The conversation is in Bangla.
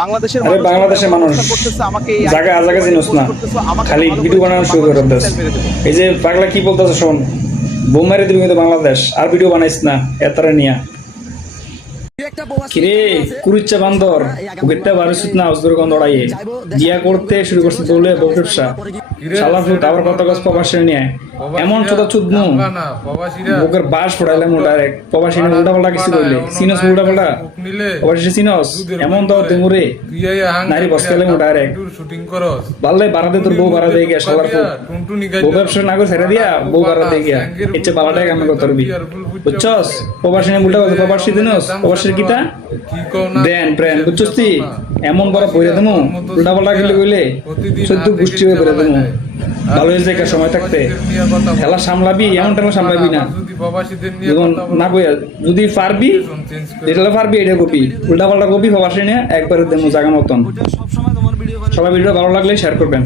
বাংলাদেশের আরে বাংলাদেশের মানুষ জায়গা আজাগা জিনিস না, খালি ভিডিও বানানো শুরু করে দিস। এই যে পাগলা কি বলতেছ শোন, বোম মেরে দিবি কিন্তু বাংলাদেশ, আর ভিডিও বানাইস না এতটা নিয়া। কিরে কুড়িচ্ছা বান্দর, গেটটা বারিসুত না অজদুর গন্ধ ওড়াইয়ে বিয়া করতে শুরু করছে বলে ব্যবসা শালা ফুট আবার কত গাছ প্রবাসী নিয়ে এমন ছোট চুদনু বুকের বাস ফোড়াইলাম ডাইরেক্ট। প্রবাসী নিয়ে উল্টা পাল্টা কিছু করলে সিনস উল্টা পাল্টা প্রবাসী সিনস এমন তো দেমুরে নারী বসকাইলাম ডাইরেক্ট। বাল্লে বাড়াতে তোর বউ বাড়া দিয়ে গিয়া শালার ফুট বউ ব্যবসা না করে ছেড়ে দিয়া বউ বাড়া দিয়ে গিয়া ইচ্ছে বালাটাই কামে করবি বুঝছস। প্রবাসী নিয়ে উল্টা প্রবাসী দিনস প্রবাসীর গীতা দেন প্রেম বুঝছস তুই এমন বড় বইরে দেবো উল্টা পাল্টা গেলে কইলে সদ্য গোষ্ঠী হয়ে বেড়ে দেবো। ভালো হয়েছে একটা সময় থাকতে খেলা সামলাবি, এমন টাইম সামলাবি না যখন না কইয়া যদি পারবি যেটা পারবি এটা কপি উল্টা পাল্টা কপি প্রবাসী নিয়ে একবারে দেবো জায়গা মতন। সবাই ভিডিও ভালো লাগলে শেয়ার করবেন।